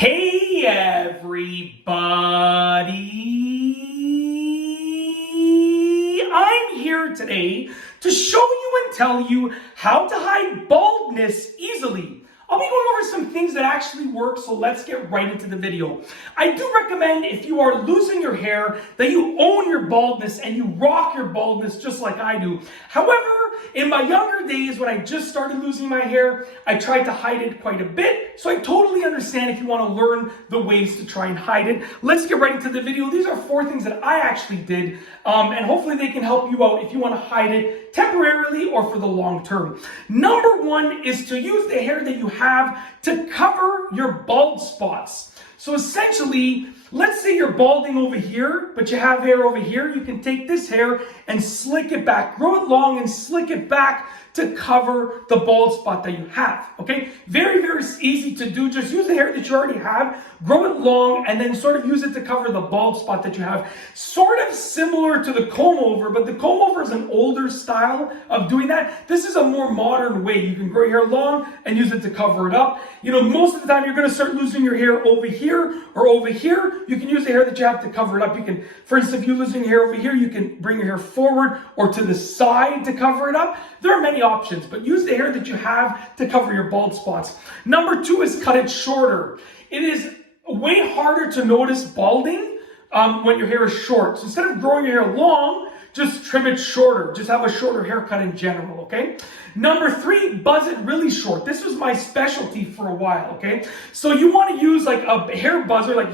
Hey everybody, I'm here today to show you and tell you how to hide baldness easily. I'll be going over some things that actually work, so let's get right into the video. I do recommend, if you are losing your hair, that you own your baldness and you rock your baldness just like I do. However, in my younger days, when I just started losing my hair, I tried to hide it quite a bit. So I totally understand if you want to learn the ways to try and hide it. Let's get right into the video. These are 4 things that I actually did, and hopefully they can help you out if you want to hide it temporarily or for the long term. Number 1 is to use the hair that you have to cover your bald spots. So essentially, let's say you're balding over here, but you have hair over here. You can take this hair and slick it back. Grow it long and slick it back to cover the bald spot that you have, okay? Very, very easy to do. Just use the hair that you already have, grow it long, and then sort of use it to cover the bald spot that you have. Sort of similar to the comb over, but the comb over is an older style of doing that. This is a more modern way. You can grow your hair long and use it to cover it up. You know, most of the time you're gonna start losing your hair over here or over here. You can use the hair that you have to cover it up. You can, for instance, if you're losing your hair over here, you can bring your hair forward or to the side to cover it up. There are many options, but use the hair that you have to cover your bald spots. Number 2 is cut it shorter. It is way harder to notice balding when your hair is short. So instead of growing your hair long, just trim it shorter. Just have a shorter haircut in general, okay? Number 3, buzz it really short. This was my specialty for a while, okay? So you want to use like a hair buzzer, like,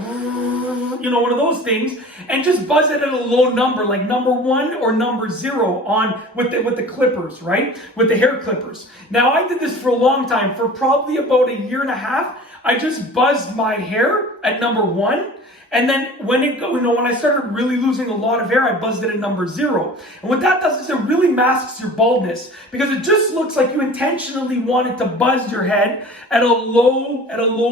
you know, one of those things, and just buzz it at a low number, like number 1 or number 0 on with the clippers, right? With the hair clippers. Now, I did this for a long time. For probably about a year and a half, I just buzzed my hair at number 1. And then when I started really losing a lot of hair, I buzzed it at number 0. And what that does is it really masks your baldness, because it just looks like you intentionally wanted to buzz your head at a low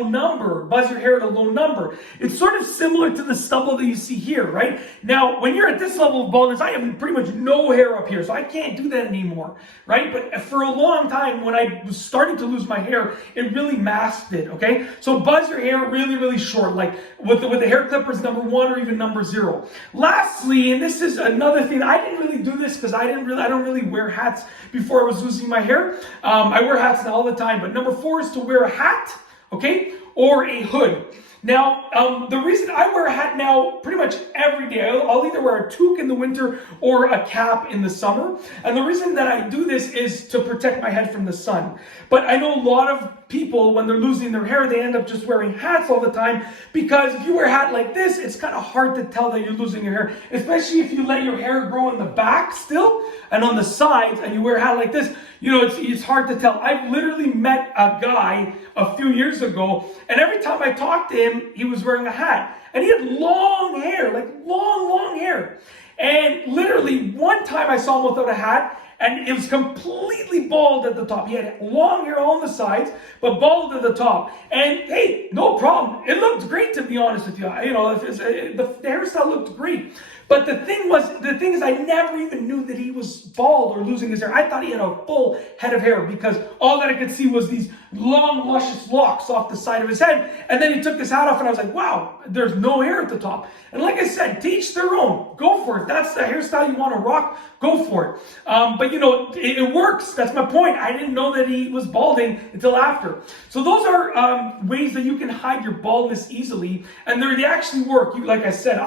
number. Buzz your hair at a low number. It's sort of similar to the stubble that you see here, right? Now, when you're at this level of baldness, I have pretty much no hair up here, so I can't do that anymore, right? But for a long time, when I was starting to lose my hair, it really masked it, okay? So buzz your hair really, really short, like with the hair clippers number 1 or even number 0. Lastly, and this is another thing, I didn't really do this because I don't really wear hats before I was losing my hair. I wear hats now all the time, but number 4 is to wear a hat, okay, or a hood. Now, the reason I wear a hat now pretty much every day, I'll either wear a toque in the winter or a cap in the summer. And the reason that I do this is to protect my head from the sun. But I know a lot of people, when they're losing their hair, they end up just wearing hats all the time, because if you wear a hat like this, it's kind of hard to tell that you're losing your hair, especially if you let your hair grow in the back still and on the sides, and you wear a hat like this. You know, it's hard to tell. I've literally met a guy a few years ago, and every time I talked to him, he was wearing a hat. And he had long hair, like long hair. And literally, one time I saw him without a hat, and it was completely bald at the top. He had long hair on the sides, but bald at the top. And hey, no problem. It looked great, to be honest with you. You know, the hairstyle looked great. But the thing is, I never even knew that he was bald or losing his hair. I thought he had a full head of hair, because all that I could see was these long, luscious locks off the side of his head. And then he took his hat off, and I was like, wow, there's no hair at the top. And like I said, to each their own. Go for it. That's the hairstyle you want to rock. Go for it. But you know, it works. That's my point. I didn't know that he was balding until after. So those are ways that you can hide your baldness easily, and they actually work. Like I said,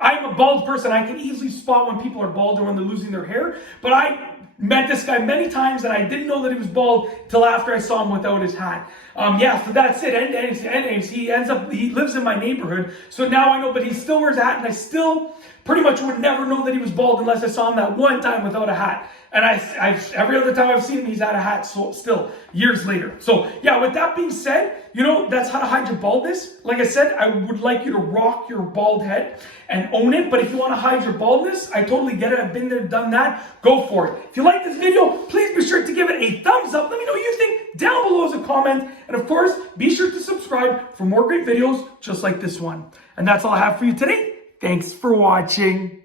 I'm a bald person. I can easily spot when people are bald or when they're losing their hair. But I met this guy many times, and I didn't know that he was bald till after I saw him without his hat. Yeah, so that's it. Anyways, he lives in my neighborhood, so now I know. But he still wears a hat, and I still pretty much would never know that he was bald unless I saw him that one time without a hat. And every other time I've seen him, he's had a hat, so still years later. So yeah, with that being said, you know, that's how to hide your baldness. Like I said, I would like you to rock your bald head and own it. But if you want to hide your baldness, I totally get it. I've been there, done that. Go for it. If you like this video, please be sure to give it a thumbs up. Let me know what you think down below as a comment. And of course, be sure to subscribe for more great videos just like this one. And that's all I have for you today. Thanks for watching.